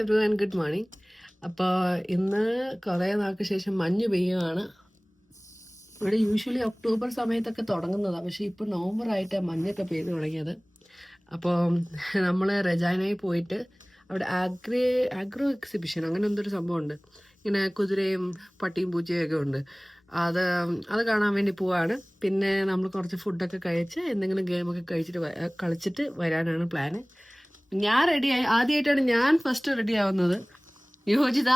Every one good morning അപ്പോൾ ഇന്ന് കുറേ നാൾക്ക് ശേഷം മഞ്ഞ് പെയ്യുകയാണ്. ഇവിടെ യൂഷ്വലി ഒക്ടോബർ സമയത്തൊക്കെ തുടങ്ങുന്നതാണ് പക്ഷേ ഇപ്പോൾ നവംബർ ആയിട്ടാണ് മഞ്ഞൊക്കെ പെയ്ത് തുടങ്ങിയത്. അപ്പോൾ നമ്മൾ രജാനയിൽ പോയിട്ട് അവിടെ ആഗ്രേ ആഗ്രോ എക്സിബിഷൻ അങ്ങനെ എന്തൊരു സംഭവമുണ്ട് ഇങ്ങനെ കുതിരയും പട്ടിയും പൂച്ചയും ഒക്കെ ഉണ്ട്. അത് അത് കാണാൻ വേണ്ടി പോവാണ്. പിന്നെ നമ്മൾ കുറച്ച് ഫുഡൊക്കെ കഴിച്ച് എന്തെങ്കിലും ഗെയിമൊക്കെ കഴിച്ചിട്ട് കളിച്ചിട്ട് വരാനാണ് പ്ലാന് ഞാൻ റെഡിയായി ആദ്യമായിട്ടാണ് ഞാൻ ഫസ്റ്റ് റെഡി ആവുന്നത്. യോജിത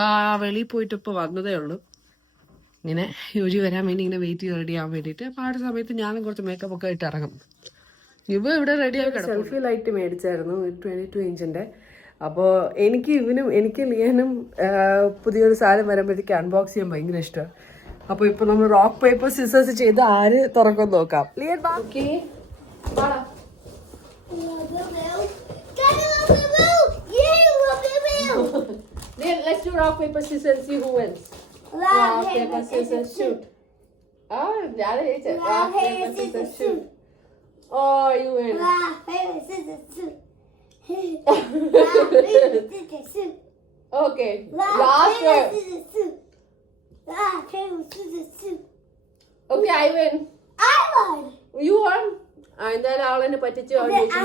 ആ, വെളിയിൽ പോയിട്ട് ഇപ്പോൾ വന്നതേ ഉള്ളൂ. ഇങ്ങനെ യോജി വരാൻ വേണ്ടി ഇങ്ങനെ വെയിറ്റ് ചെയ്ത് റെഡി ആവാൻ വേണ്ടിയിട്ട്. അപ്പോൾ ആ ഒരു സമയത്ത് ഞാനും കുറച്ച് മേക്കപ്പ് ഒക്കെ ആയിട്ട് ഇറങ്ങും. ഇവ ഇവിടെ റെഡി ആയി സെൽഫി ലൈറ്റ് മേടിച്ചായിരുന്നു ട്വന്റി ടു ഇഞ്ചിന്റെ അപ്പോൾ എനിക്ക് ഇവനും എനിക്ക് ലിയനും പുതിയൊരു സാധനം വരുമ്പോഴത്തേക്ക് അൺബോക്സ് ചെയ്യാൻ ഭയങ്കര ഇഷ്ടമാണ് അപ്പോൾ ഇപ്പോൾ നമ്മൾ റോക്ക് പേപ്പർ സിസേഴ്സ് ചെയ്ത് ആര് തുറക്കും നോക്കാം. ലിയൻ ബാക്കി Let's do rock paper scissors see who wins. Rock paper scissors shoot. Ah, ഞാൻ ജയിച്ചത്. Rock paper scissors shoot. Oh, you win. Okay. Last one. Okay, I win. You won. ആ എന്തായാലും അവളെന്നെ പറ്റിച്ചു അവൾ ജയിച്ചു.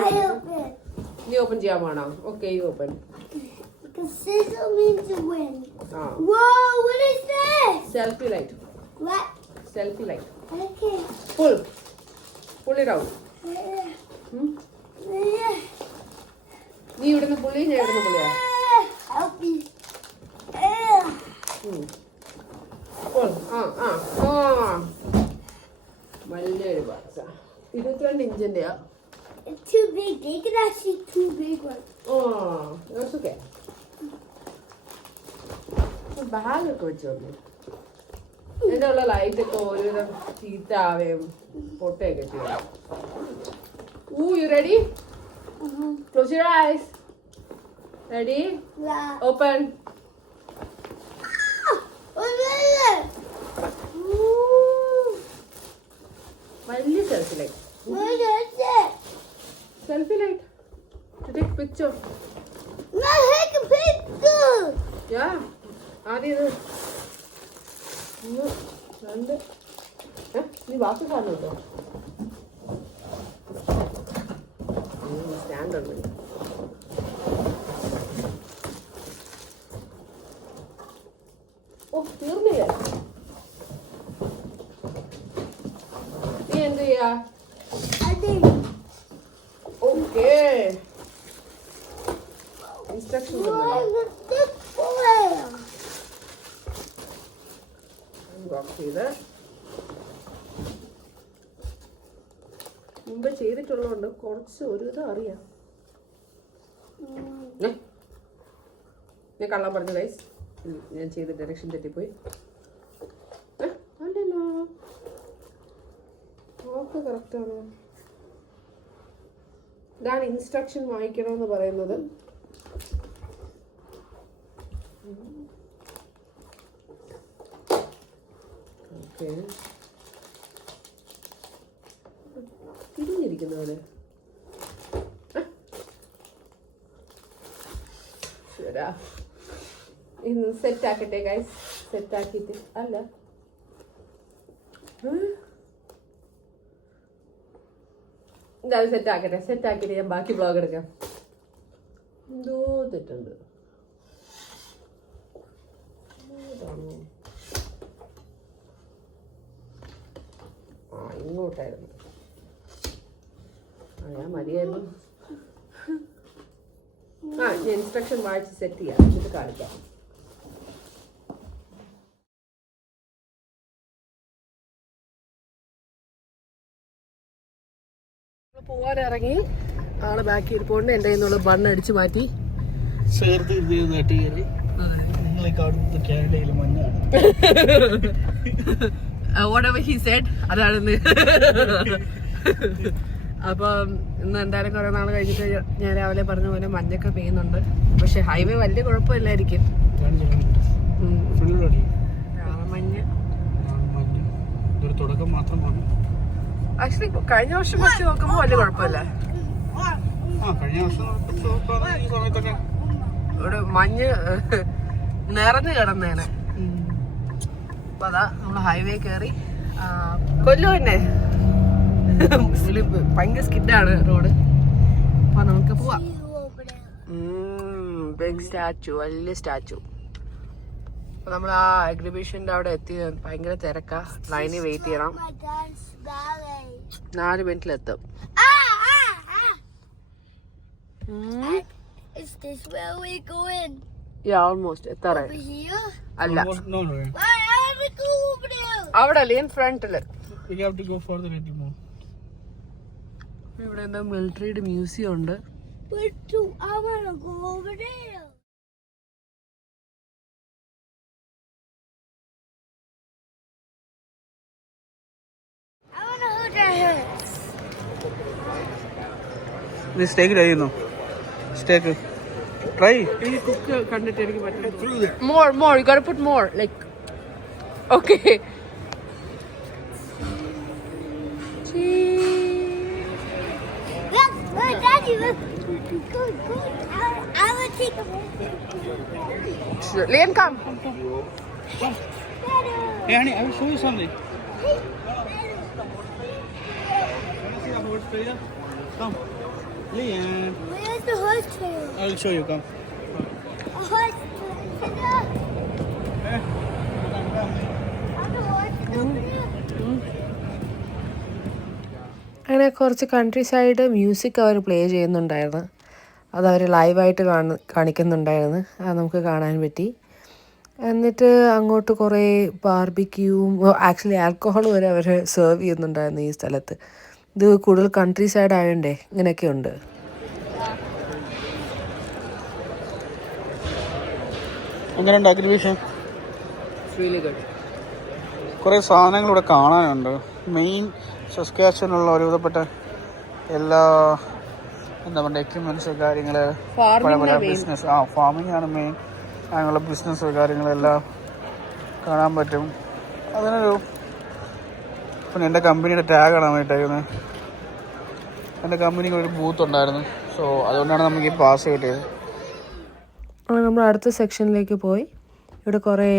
നീ ഓപ്പൺ ചെയ്യാൻ പോണോ okay you open Scissor means to win. ആ Whoa, what is this? Selfie light. What? Selfie light. Okay. Pull. Pull it out. നീ ഇവിടുന്ന് പുള്ളി ഞാൻ ഇവിടുന്ന് പുള്ളിയാ. Uh, ആ ആ ആ വലിയൊരു ബോക്സാ ഇരുപത്തിരണ്ട് ഇഞ്ചിന്റെയാ It's too big. They actually two big ones. ആ ഓക്കെ ബാഗൊക്കെ വെച്ച് ഉള്ള ലൈറ്റൊക്കെ ഒരുവിധം ചീത്താവുകയും പൊട്ടുകയൊക്കെ ചെയ്യാം ഊ you ready close your eyes ready open? വലിയ selfie light selfie light to take picture My heck a picture. യാ ആദ്യം ഇത് ഒന്ന് രണ്ട്. ഏ, നീ ബാക്കി സാധനം കേട്ടോ സ്റ്റാൻഡ് ഉണ്ട്. ഓ തീർന്നില്ല? നീ എന്ത് ചെയ്യാ I think. Okay instruction What is this for? Block ചെയ്ത് മുമ്പ് ചെയ്തിട്ടുള്ളതുകൊണ്ട് കുറച്ച് ഒരു ഇത് അറിയാം? ഞാൻ കള്ളം പറഞ്ഞു ഗൈസ് ഞാൻ ചെയ്ത ഡയറക്ഷൻ തെറ്റിപ്പോയി? അല്ലല്ലോ ഓക്കെ കറക്റ്റാണ് ഇതാണ് ഇൻസ്ട്രക്ഷൻ വായിക്കണമെന്ന് പറയുന്നത്. ഓക്കെ തിരിഞ്ഞിരിക്കുന്നവര് ശരാ ഇന്ന് സെറ്റ് ആക്കട്ടെ ഗൈസ് സെറ്റ് ആക്കിയിട്ട് അല്ല എന്തായാലും സെറ്റ് ആക്കട്ടെ സെറ്റ് ആക്കിയിട്ട് ഞാൻ ബാക്കി ബ്ലോഗ് എടുക്കാം എന്തോ തെറ്റുണ്ട്? ആ ഇങ്ങോട്ടായിരുന്നു ആ ഞാൻ മതിയായിരുന്നു ആ ഞാൻ ഇൻസ്ട്രക്ഷൻ വായിച്ച് സെറ്റ് ചെയ്യാം. എന്നിട്ട് കാണിക്കാം. പോവാനിറങ്ങി. ആൾ ബാക്കി ഇരിപ്പോണ്ട് എന്റെ കയ്യിൽ നിന്നുള്ള ബണ്ണ് അടിച്ചു മാറ്റി. ചേർത്ത് കയറി. said അതാണ് അപ്പം ഇന്ന് എന്തായാലും കുറെ നാൾ കഴിഞ്ഞിട്ട് ഞാൻ രാവിലെ പറഞ്ഞ പോലെ മഞ്ഞൊക്കെ പെയ്യുന്നുണ്ട്. പക്ഷെ ഹൈവേ വലിയ കുഴപ്പമില്ലായിരിക്കും. മഞ്ഞ്. തുടക്കം ആക്ച്വലി കഴിഞ്ഞ വർഷം വെച്ച് നോക്കുമ്പോൾ വലിയ കുഴപ്പമില്ല. ഇവിടെ മഞ്ഞ് നിറഞ്ഞു കിടന്നേനെ. അപ്പൊ അതാ നമ്മൾ ഹൈവേ കയറി കൊല്ലു തന്നെ സ്ലിപ്പ് ഭയങ്കര സ്കിഡാണ് റോഡ്. അപ്പൊ നമുക്ക് പോവാം. ബിഗ് സ്റ്റാച്ചു വലിയ സ്റ്റാച്ചു അപ്പൊ നമ്മൾ ആ എക്സിബിഷന്റെ അവിടെ എത്തി. ഭയങ്കര തിരക്കാ. ലൈനിൽ വെയിറ്റ് ചെയ്യണം. നാല് മിനിറ്റിലെത്തും ah. Is this where we എത്താറായി. അല്ല? അവിടെ അല്ലേ? ഫ്രണ്ടിൽ We have to go further a hands. This take it, you know. Stake. Try. ഈ കുക്ക് കണ്ടിട്ട് എനിക്ക് പറ്റില്ല more more you got put more like okay Liam, come. come, come. Hey, honey, I will show you something. Come. Liam. Where's the horse? I will show you, come. A horse? കുറച്ച് country side music അവർ play ചെയ്യുന്നുണ്ടായിരുന്നു. അത് അവർ ലൈവായിട്ട് കാണു കാണിക്കുന്നുണ്ടായിരുന്നു. അത് നമുക്ക് കാണാൻ പറ്റി. എന്നിട്ട് അങ്ങോട്ട് കുറേ ബാർബിക്യൂവും ആക്ച്വലി ആൽക്കഹോൾ വരെ അവർ സെർവ് ചെയ്യുന്നുണ്ടായിരുന്നു ഈ സ്ഥലത്ത്. ഇത് കൂടുതൽ കൺട്രി സൈഡ് ആയതുകൊണ്ടേ ഇങ്ങനെയൊക്കെ ഉണ്ട്. കുറേ സാധനങ്ങൾ ഇവിടെ കാണാനുണ്ട്. മെയിൻ സസ്കാച്ചനുള്ള ഒരുവിധപ്പെട്ട എല്ലാ എന്താ പറയുക എക്യുപ്മെന്റ്സ് കാര്യങ്ങൾ പല പല ബിസിനസ് ആ ഫാമിംഗ് ആണ് മെയിൻ അങ്ങനെയുള്ള ബിസിനസ് കാര്യങ്ങളെല്ലാം കാണാൻ പറ്റും. അതിനൊരു പിന്നെ എന്റെ കമ്പനിയുടെ ടാഗാണ് വേണ്ടിയിട്ടേക്കുന്നത് എന്റെ കമ്പനിക്ക് ഒരു ബൂത്ത് ഉണ്ടായിരുന്നു. സോ അതുകൊണ്ടാണ് നമുക്ക് ഈ പാസ് കിട്ടിയത്. നമ്മൾ അടുത്ത സെക്ഷനിലേക്ക് പോയി. ഇവിടെ കുറേ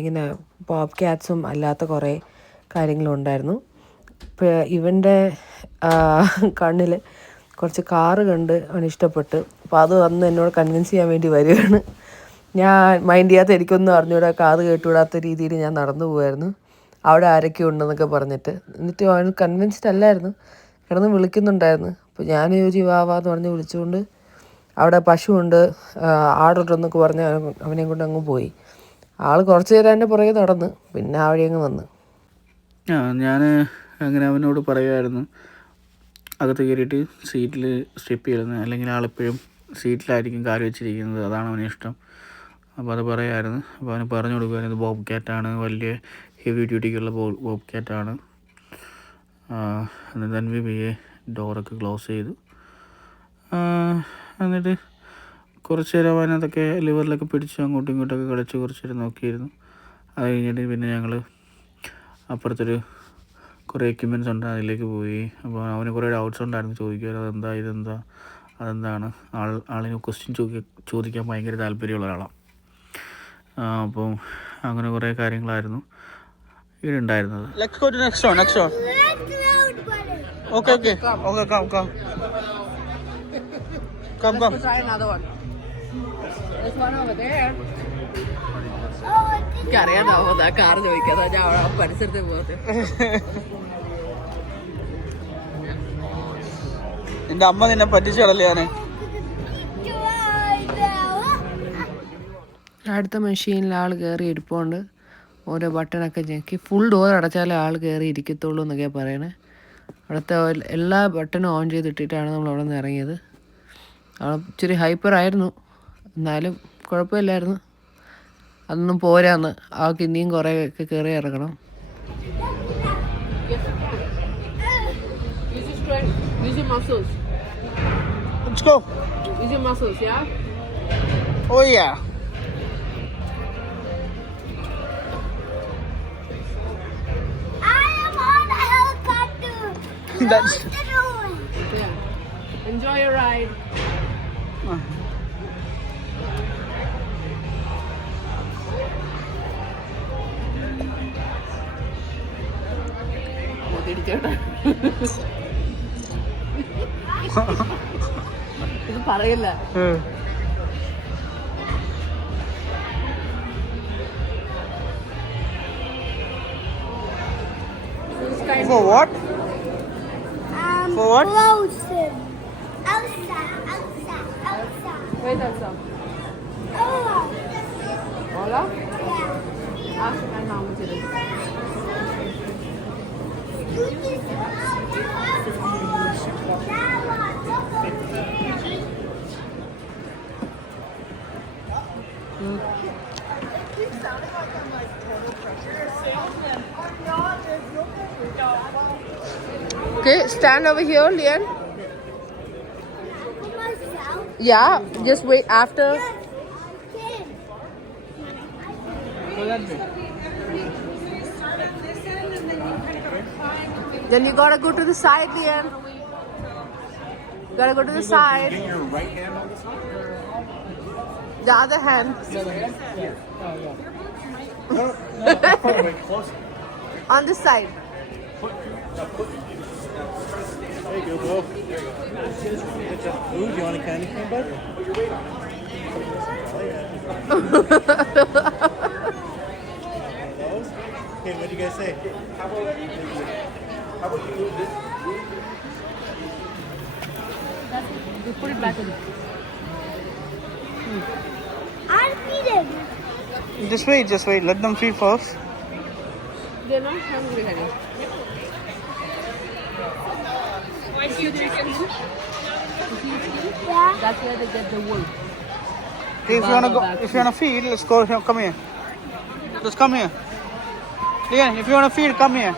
ഇങ്ങനെ പോപ്പ് ക്യാറ്റ്സും അല്ലാത്ത കുറേ കാര്യങ്ങളും ഉണ്ടായിരുന്നു. ഇവന്റെ കണ്ണിൽ കുറച്ച് കാറ് കണ്ട് അവന് ഇഷ്ടപ്പെട്ട്. അപ്പോൾ അത് വന്ന് എന്നോട് കൺവിൻസ് ചെയ്യാൻ വേണ്ടി വരികയാണ്. ഞാൻ മൈൻഡ് ചെയ്യാത്ത എനിക്കൊന്നും അറിഞ്ഞൂടാ കാത് കേട്ടുവിടാത്ത രീതിയിൽ ഞാൻ നടന്നു പോകുമായിരുന്നു അവിടെ ആരൊക്കെ ഉണ്ടെന്നൊക്കെ പറഞ്ഞിട്ട്. എന്നിട്ട് അവൻ കൺവിൻസ്ഡ് അല്ലായിരുന്നു. കിടന്ന് വിളിക്കുന്നുണ്ടായിരുന്നു. അപ്പോൾ ഞാൻ ഒരു വാ വാ പറഞ്ഞ് വിളിച്ചുകൊണ്ട് അവിടെ പശുവുണ്ട് ആടുണ്ടെന്നൊക്കെ പറഞ്ഞ് അവനെ- കൊണ്ട് അങ്ങ് പോയി. ആൾ കുറച്ച് നേരം എന്റെ പുറകെ നടന്ന് പിന്നെ വഴി അങ്ങ് വന്ന്. ഞാൻ അങ്ങനെ അവനോട് പറയുമായിരുന്നു അകത്ത് കയറിയിട്ട് സീറ്റിൽ സ്റ്റെപ്പ് ചെയ്യുന്നത് അല്ലെങ്കിൽ ആളെപ്പോഴും സീറ്റിലായിരിക്കും കാൽ വെച്ചിരിക്കുന്നത്. അതാണ് അവന് ഇഷ്ടം. അപ്പോൾ അത് പറയായിരുന്നു. അപ്പോൾ അവന് പറഞ്ഞു കൊടുക്കുമായിരുന്നു ബോബ് ക്യാറ്റാണ് വലിയ ഹെവി ഡ്യൂട്ടിക്കുള്ള ബോ ബോബ് ക്യാറ്റാണ് എന്നിട്ട് തൻവി ബിയെ ഡോറൊക്കെ ക്ലോസ് ചെയ്തു. എന്നിട്ട് കുറച്ച് നേരം അതിനകത്തൊക്കെ ലിവറിലൊക്കെ പിടിച്ച് അങ്ങോട്ടും ഇങ്ങോട്ടൊക്കെ കളിച്ച് കുറച്ച് നേരം നോക്കിയിരുന്നു. അത് കഴിഞ്ഞിട്ട് പിന്നെ ഞങ്ങൾ അപ്പുറത്തൊരു കുറേ എക്യുപ്മെന്റ്സ് ഉണ്ട് അതിലേക്ക് പോയി. അപ്പോൾ അവന് കുറേ ഡൗട്ട്സ് ഉണ്ടായിരുന്നു. ചോദിക്കുക അതെന്താ ഇതെന്താ അതെന്താണ്? ആൾ ആളിന് ക്വസ്റ്റ്യൻ ചോദിക്കാൻ ചോദിക്കാൻ ഭയങ്കര താല്പര്യമുള്ള ഒരാളാണ് അപ്പം അങ്ങനെ കുറേ കാര്യങ്ങളായിരുന്നു ഇവിടെ ഉണ്ടായിരുന്നത് next go to next one next one Let's load butter. Okay okay okay come come come come try another one. There's one over there. ആ കാർ ചോദിക്കാതെ. ഞാൻ അവിടെ ആ പരിസരത്ത് പോകത്തെ. നിന്റെ അമ്മ നിന്നെ പറ്റിച്ചോളല്ലേ ഞാൻ അടുത്ത മെഷീനിൽ ആൾ കയറി ഇരിപ്പുണ്ട്. ഓരോ ബട്ടണൊക്കെ ഞെക്കി. ഫുൾ ഡോർ അടച്ചാലേ ആൾ കയറി ഇരിക്കത്തുള്ളൂ എന്നൊക്കെയാണ് പറയണേ. അവിടുത്തെ എല്ലാ ബട്ടണും ഓൺ ചെയ്തിട്ടിട്ടാണ് നമ്മൾ അവിടെ നിന്ന് ഇറങ്ങിയത്. അവിടെ ഇച്ചിരി ഹൈപ്പർ ആയിരുന്നു. എന്നാലും കുഴപ്പമില്ലായിരുന്നു. അതൊന്നും പോരാന്ന് ആൾക്ക് ഇനിയും കുറേ ഒക്കെ കയറി ഇറങ്ങണം Let's go. Oh yeah. I am on a helicopter. That's Close. Enjoy your ride. വിളിച്ചോട്ടെ ഇത് പറയില്ല For what? Um, For what? Frozen. Elsa, Elsa, Elsa. Wait, Elsa. Ola. Ola? yeah. Ask my mom what it Okay, stand over here, Lian. Yeah, just wait after. Kid. Then you gotta go to the side, Lian. You gotta go to the side. your right hand on the side? The other hand. Oh, Wait, closer. On this side. There you go, Bo. There you go. Ooh, do you want a candy cane, bud? Those? Okay, what do you guys say? How about how about you move this? You put it back in. I'll feed him. Just wait, just wait. Let them feed first. They're not hungry, honey. Yeah. That's where they get the wool. If you wanna go, if you wanna feed, let's go here. Come here. Just come here. Leon, if you wanna feed, come here.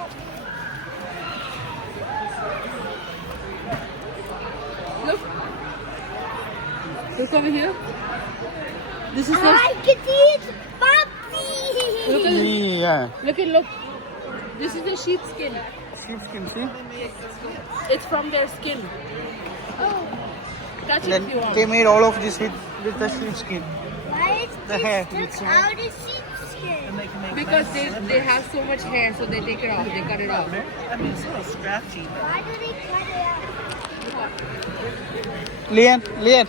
Look. Look over here. This is the. I can eat puppy. Look at Yeah. Look at look. This is the sheep skin. Sheepskin, see? It's from their skin. Touch it if you want. they made all of this with, with the sheepskin. Why is The hair, this it's took out of sheepskin? Because they, they have so much hair, so they take it off. They cut it off. A little scratchy. Why do they cut it out? Leon, Leon,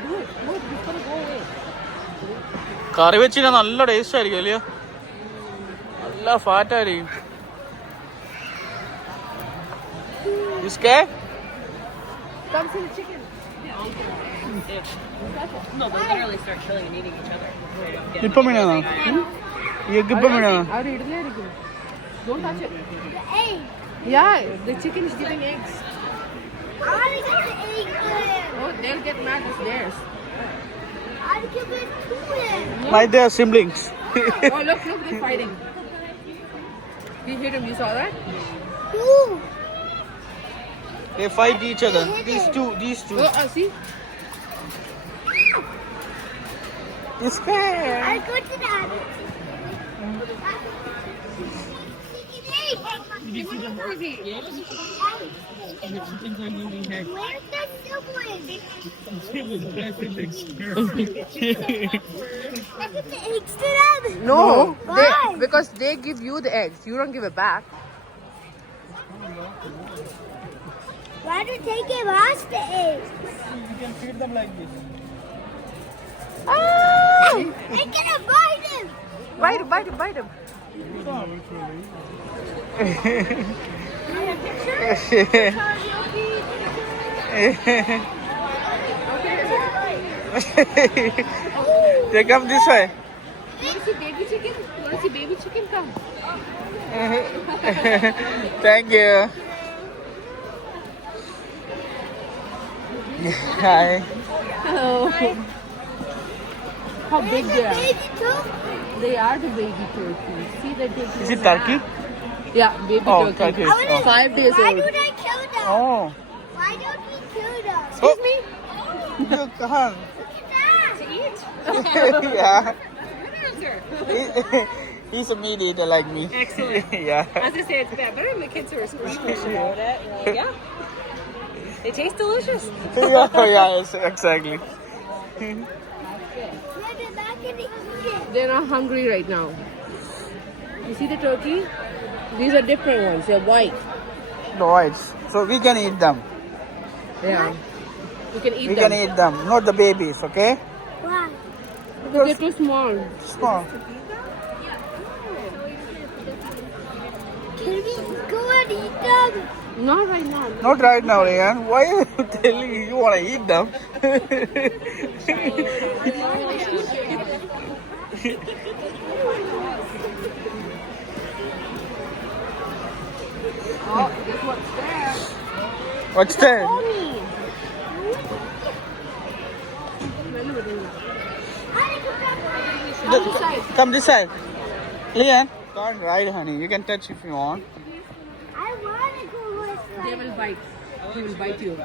കറി വെച്ചിട്ട് നല്ല taste ആയിരിക്കും അല്ലയോ നല്ല fat ആയിരിക്കും ഇസ്കേ Come see the chicken. No, they literally start killing and eating each other. ഇപ്പം വീണാണോ egg ഇപ്പം വീണാണോ അവർ ഇടുന്നതായിരിക്കും. Don't touch it. Yeah, the chicken is giving eggs. I want to get the egg. Oh, they'll get mad. It's theirs. My dear siblings. oh, look, look, they're fighting. You hit him, you saw that? Ooh. They fight each other. These two, these two. Oh, oh see? You're. I go to that. Mm. Where's the sibling? I put the eggs to them. No. Why? They, because they give you the eggs. You don't give it back. Why do they give us the eggs? You can feed them like this. Oh! They're gonna bite him. Bite him, bite him, bite him. they come this way. You want see baby chicken? You see baby chicken? Come. Thank you. Hi. Hello. How big they are. They are the baby turkeys. See, they're taking Is it turkey? Nap. Yeah, baby Oh, turkey. turkey. I wanna- oh. Five days Why old. do they kill them? Oh. Why don't we kill them? Excuse me? Oh. Look at that. To eat? yeah. Good answer. He's a meat eater like me. Excellent. yeah. As I say, it's bad. Better than the kids who are squeamish about it. You're like, yeah. They taste delicious. yeah, yeah, yes, exactly. Maybe back in the kitchen. They're not hungry right now. You see the turkey? These are different ones. They're white. The whites. So we can eat them. Yeah. We can eat them. We them. can eat them, not the babies, okay? Why? But they're too small. Small. Can we go and eat them? Not right now. Not right now, Ryan. Why are you telling you want to eat them? Oh, guess what's there? What's that? I Come this side. Leon, can't ride, honey. You can touch if you want. I want to go horse They riding. will bite. He will bite you.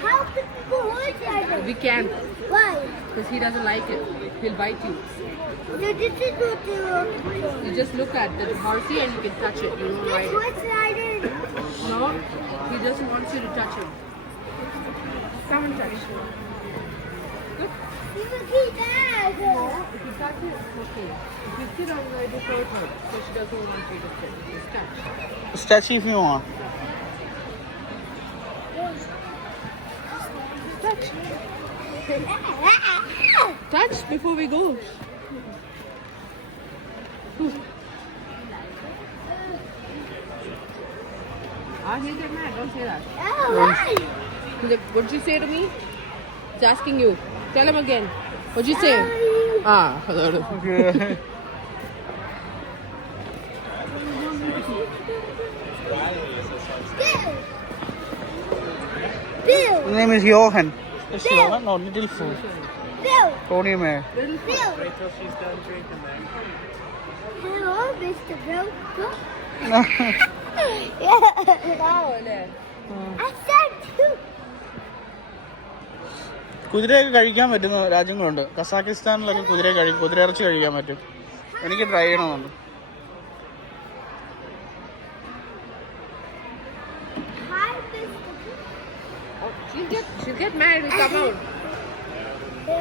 How can we go horse riding? We can't Why? because he doesn't like it. He'll bite you. So this is what the You just look at the horsey and you can touch it. You don't this ride it. Horse. No, he just wants you to touch him. Come and touch. You can keep that. If you touch it, it's okay. If you sit on the just hurt her. So she doesn't want you to sit. Just touch. Touch if you want. Touch. Touch before we go. Ah, he'll get mad. Don't say that. Oh, why? What'd you say to me? He's asking you. Tell him again. What'd you say? Ah, hello. Okay. Bill. Bill. His name is Johan. It's Johan, no, little fool. Bill. Tony May. Bill. Wait till she's done drinking then. Hello, Mr. Bill. കുതിരയൊക്കെ കഴിക്കാൻ പറ്റുന്ന രാജ്യങ്ങളുണ്ട് കസാക്കിസ്ഥാനിലൊക്കെ കുതിര കഴി കുതിരയിറച്ചി കഴിക്കാൻ പറ്റും എനിക്ക് try ചെയ്യണമെന്നുണ്ട് Hi, Mr. she'll get she'll get mad and come out. Bill.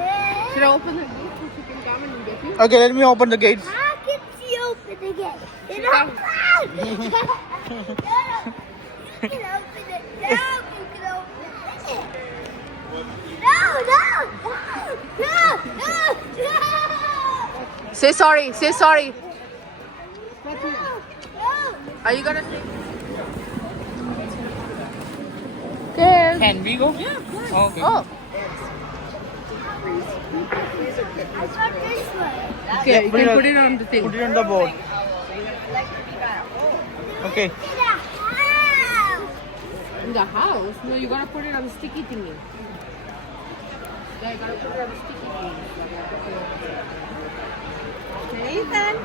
Should I open the gate so she can come and get you? Okay let me open the she open the gate? You're not proud. you can open it. No, you can open it. No, no, no, no, no. Say sorry. Say sorry. No, no. Are you gonna say? Can we go? Yeah, of course. Okay. Oh. I got this one. Okay, Yeah, you can it put it on the thing. Put it on the board. Okay. In the house. In the house? No, you gotta put it on the sticky thingy. Yeah, you gotta put it on the sticky thingy. Ethan.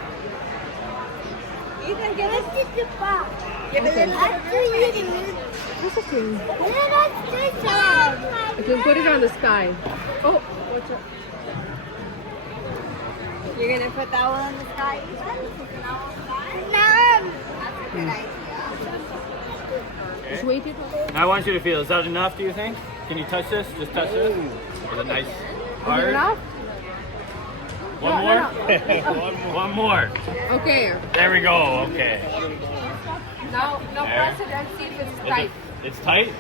Ethan, get This is the box. Give it in. That's the okay. Then that's this one. You can put it on the sky. Oh, what's up? You're gonna put that one in the sky, Ethan? No. Just wait it. I want you to feel. Is that enough? Do you think? Can you touch this? Just touch this. Is it nice? Is it Hard? enough? One No, more. no, One, one more. Okay. There we go. Okay. Now, now There. press it and see if it's Is tight. it, it's tight.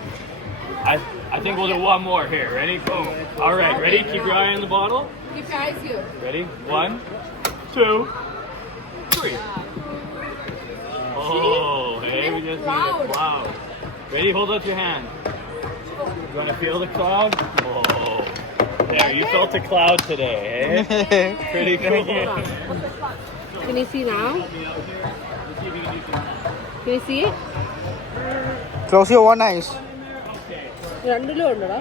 I I think we'll do one more here. Ready? Boom. All right. Ready? Keep your eye on the bottle. Keep your eyes here. Ready? One, two, three. Oh, hey, we just made a cloud. Ready? Hold up your hand. You want to feel the cloud? Oh, there. You felt the cloud today, eh? Pretty cool. Can you see now? Can you see it? Close your one eyes. രണ്ടിലും ഉണ്ടടാ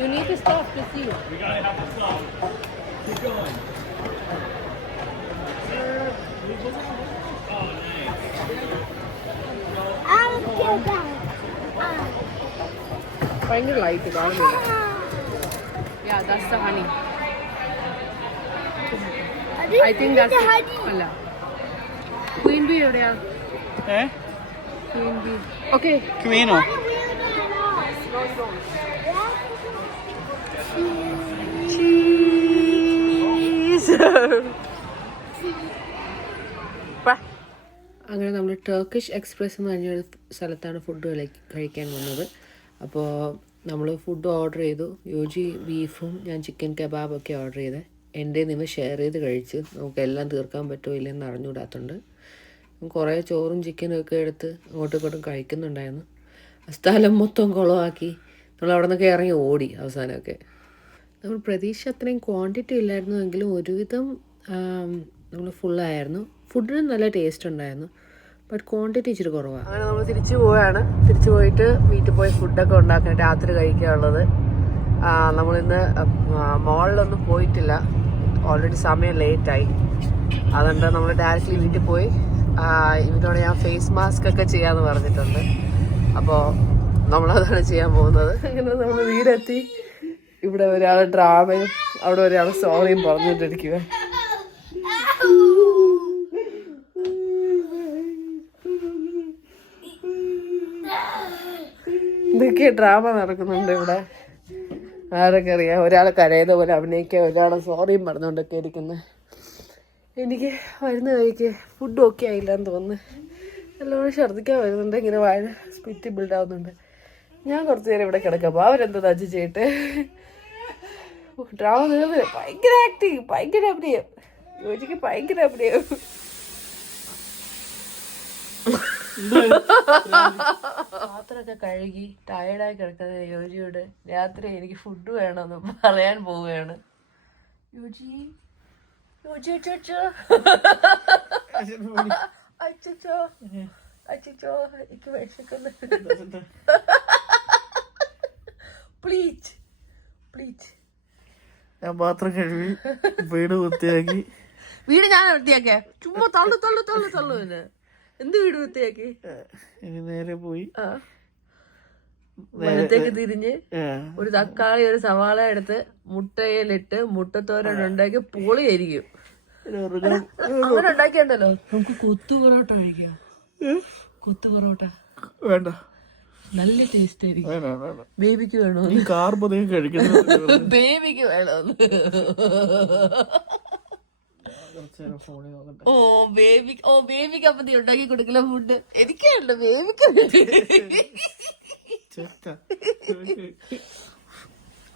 You need to stop to see. We gotta have the cloud. Keep going. I'll get back. ഭയങ്കര light കാണുന്നില്ല yeah honey I think അല്ല queen bee എവിടെയാ ഏ Queen B okay Cheese. അങ്ങനെ നമ്മൾ Turkish express എന്ന് പറഞ്ഞൊരു സ്ഥലത്താണ് ഫുഡ് കഴിക്കാൻ വന്നത്. അപ്പോൾ നമ്മൾ ഫുഡ് ഓർഡർ ചെയ്തു. യോജി ബീഫും ഞാൻ ചിക്കൻ കബാബൊക്കെ ഓർഡർ ചെയ്തത് എന്റെ നിന്ന് ഷെയർ ചെയ്ത് കഴിച്ച്. നമുക്കെല്ലാം തീർക്കാൻ പറ്റുമോ ഇല്ലെന്ന് അറിഞ്ഞുകൂടാത്തുണ്ട്. കുറേ ചോറും ചിക്കനും ഒക്കെ എടുത്ത് അങ്ങോട്ടും ഇങ്ങോട്ടും കഴിക്കുന്നുണ്ടായിരുന്നു. സ്ഥലം മൊത്തം കുളമാക്കി നമ്മൾ അവിടെ നിന്നൊക്കെ ഇറങ്ങി ഓടി അവസാനമൊക്കെ. നമ്മൾ പ്രതീക്ഷ അത്രയും ക്വാണ്ടിറ്റി ഇല്ലായിരുന്നു എങ്കിലും ഒരുവിധം നമ്മൾ ഫുള്ളായിരുന്നു ഫുഡിന് നല്ല ടേസ്റ്റ് ഉണ്ടായിരുന്നു. ബട്ട് ക്വാണ്ടിറ്റി ഇച്ചിരി കുറവാണ് അങ്ങനെ നമ്മൾ തിരിച്ചു പോവുകയാണ് തിരിച്ചു പോയിട്ട് വീട്ടിൽ പോയി ഫുഡൊക്കെ ഉണ്ടാക്കാൻ രാത്രി കഴിക്കാനുള്ളത് നമ്മളിന്ന് മോളിലൊന്നും പോയിട്ടില്ല. ഓൾറെഡി സമയം ലേറ്റായി അതുകൊണ്ട് നമ്മൾ ഡയറക്റ്റ്ലി വീട്ടിൽ പോയി ഇവരോട് ഞാൻ ഫേസ് മാസ്ക് ഒക്കെ ചെയ്യാന്ന് പറഞ്ഞിട്ടുണ്ട്. അപ്പോൾ നമ്മളതാണ് ചെയ്യാൻ പോകുന്നത്. അങ്ങനെ നമ്മൾ വീടെത്തി. ഇവിടെ ഒരാൾ ഡ്രാമയും അവിടെ ഒരാൾ സോറിയും പറഞ്ഞുകൊണ്ടിരിക്കുക ഇതൊക്കെ ഡ്രാമ നടക്കുന്നുണ്ട് ഇവിടെ. ആരൊക്കെ അറിയാം? ഒരാൾ കരയുന്ന പോലെ അഭിനയിക്കുക ഒരാൾ സോറിയും പറഞ്ഞുകൊണ്ടൊക്കെ ഇരിക്കുന്നത് എനിക്ക് വരുന്ന വഴിക്ക് ഫുഡ് ഓക്കെ ആയില്ല എന്ന് തോന്നുന്നു. നല്ലോണം ഛർദ്ദിക്കാൻ വരുന്നുണ്ട്. ഇങ്ങനെ വാഴ സ്പിറ്റ് ബിൽഡ് ആവുന്നുണ്ട്. ഞാൻ കുറച്ച് നേരം ഇവിടെ കിടക്കാം. അപ്പോൾ അവരെന്താ തച്ച് ചെയ്യട്ടെ? ഡ്രാമ തീർന്നില്ല ഭയങ്കര ആക്ടിങ് ഭയങ്കര അഭിനയം. യോജിക്ക് ഭയങ്കര അഭിനയം. പാത്രമൊക്കെ കഴുകി ടയർഡായി കിടക്കുന്ന യോജിയോട് രാത്രി എനിക്ക് ഫുഡ് വേണമെന്ന് പറയാൻ പോവുകയാണ്. യോജി അച്ചോ അച്ചോ അച്ചോ എനിക്ക് വിശക്കുന്നു പ്ലീസ് പ്ലീസ് ഞാൻ പാത്രം കഴുകി വീട് വൃത്തിയാക്കി. വീട് ഞാൻ വൃത്തിയാക്കിയ? ചുമ്മാ തള്ളു തള്ളു തള്ളു തള്ളു എന്ത് വീട് വൃത്തിയാക്കി? ഇനി നേരെ പോയി. ആ. വലത്തേക്ക് തിരിഞ്ഞ് ഒരു തക്കാളി ഒരു സവാള എടുത്ത് മുട്ടയിലിട്ട് മുട്ടത്തോരൻ ഉണ്ടാക്കി പൊളിയായിരിക്കും അങ്ങനെ ഉണ്ടാക്കിയുണ്ടല്ലോ? നമുക്ക് കൊത്തു പൊറോട്ട കഴിക്കാം. കൊത്തു പൊറോട്ട. വേണ്ട. നല്ല ടേസ്റ്റ് ആയിരിക്കും. വേണ്ട വേണ്ട ബേബിക്ക് വേണോ? കാർബോദയം കഴിക്കുന്നത് ബേബിക്ക് വേണോ? ഓ ബേബി ഓ ബേബിക്ക് അപ്പൊ നീ ഉണ്ടാക്കി കൊടുക്കല ഫുഡ് എനിക്കുണ്ട് ബേബിക്ക്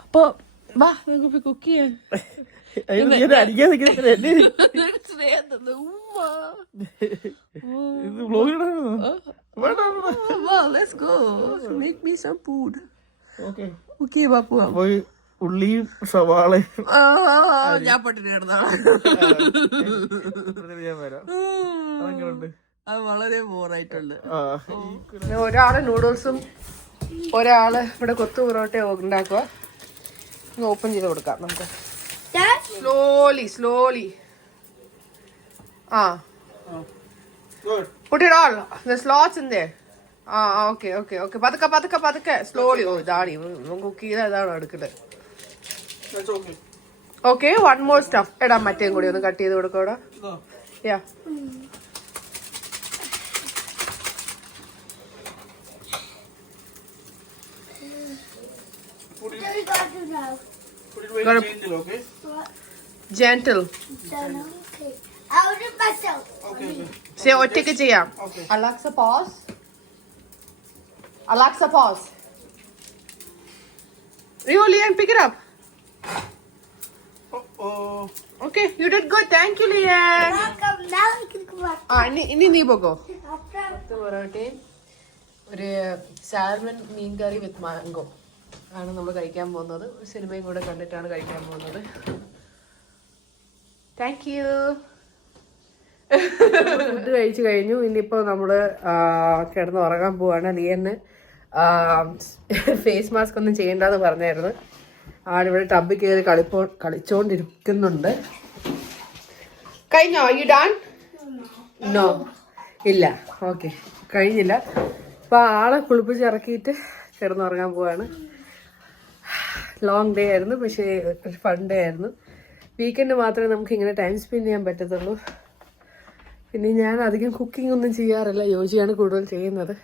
അപ്പൊ വാ. നമുക്ക് കുക്ക് ചെയ്യാൻ അടിക്കാൻ നിൽക്കുന്നത് ഉള്ളിയും സവാളയും ഞാൻ പട്ടിണി കിടന്നാണ് അത് വളരെ ബോറായിട്ടുണ്ട് ഒരാളെ നൂഡിൽസും ഒരാൾ ഇവിടെ കൊത്തു പൊറോട്ട ഉണ്ടാക്കുക. ഓപ്പൺ ചെയ്ത് കൊടുക്കാം നമുക്ക്. സ്ലോലി സ്ലോലി ആ. slots in there. ആ ഓക്കെ ഓക്കെ ഓക്കെ പതുക്കെ പതുക്കെ പതുക്കെ. സ്ലോലി ഓ ഇതാണ്. കുക്ക് ചെയ്ത ഇതാണ് എടുക്കുന്നത് ഓക്കെ വൺ മോർ സ്റ്റഫ് എടാ മറ്റേം കൂടി. ഒന്ന് കട്ട് ചെയ്ത് കൊടുക്കോടാ yeah what we got to know? Okay gentle gentle, okay. I'll do myself. say say ഒറ്റയ്ക്ക് ചെയ്യാം Okay. Alexa pause Alexa pause Rio, Lian, pick it up. oh Okay, you did good. Thank you, Lian. Now come, now we can go back. Ah, ഇനി നീ പോകോ After. പത്ത് പൊറോട്ടയും ഒരു salmon മീൻ കറി വിത്ത് mango ആണ് നമ്മൾ കഴിക്കാൻ പോകുന്നത്. ഒരു സിനിമയും കൂടെ കണ്ടിട്ടാണ് കഴിക്കാൻ പോകുന്നത്. താങ്ക് യു ഫുഡ് കഴിച്ചു കഴിഞ്ഞു. ഇനിയിപ്പോൾ നമ്മൾ കിടന്ന് ഉറങ്ങാൻ പോവാണ് ലിയന്. ഫേസ് മാസ്ക് ഒന്നും ചെയ്യണ്ടെന്ന് പറഞ്ഞായിരുന്നു. ആളിവിടെ ടബിൽ കയറി കളിപ്പോ കളിച്ചോണ്ടിരിക്കുന്നുണ്ട്. കഴിഞ്ഞോ? യു ഡാൻ നോ ഇല്ല. ഓക്കെ കഴിഞ്ഞില്ല. അപ്പൊ ആളെ കുളിപ്പിച്ച് ഇറക്കിയിട്ട് കിടന്നുറങ്ങാൻ പോവാണ്. ലോങ് ഡേ ആയിരുന്നു പക്ഷേ ഒരു ഫൺ ഡേ ആയിരുന്നു. വീക്കെൻഡ് മാത്രമേ നമുക്ക് ഇങ്ങനെ ടൈം സ്പെൻഡ് ചെയ്യാൻ പറ്റത്തുള്ളൂ. പിന്നെ ഞാൻ അധികം കുക്കിംഗ് ഒന്നും ചെയ്യാറില്ല യോജിയാണ് കൂടുതൽ ചെയ്യുന്നത്.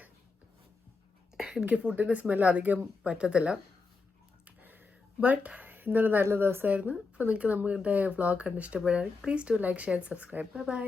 എനിക്ക് ഫുഡിന്റെ സ്മെൽ അധികം പറ്റത്തില്ല. ബട്ട് ഇന്നൊരു നല്ല ദിവസമായിരുന്നു. അപ്പോൾ നിങ്ങൾക്ക് നമ്മുടെ വ്ളോഗ് കണ്ട് ഇഷ്ടപ്പെടുകയാണെങ്കിൽ please to like share subscribe bye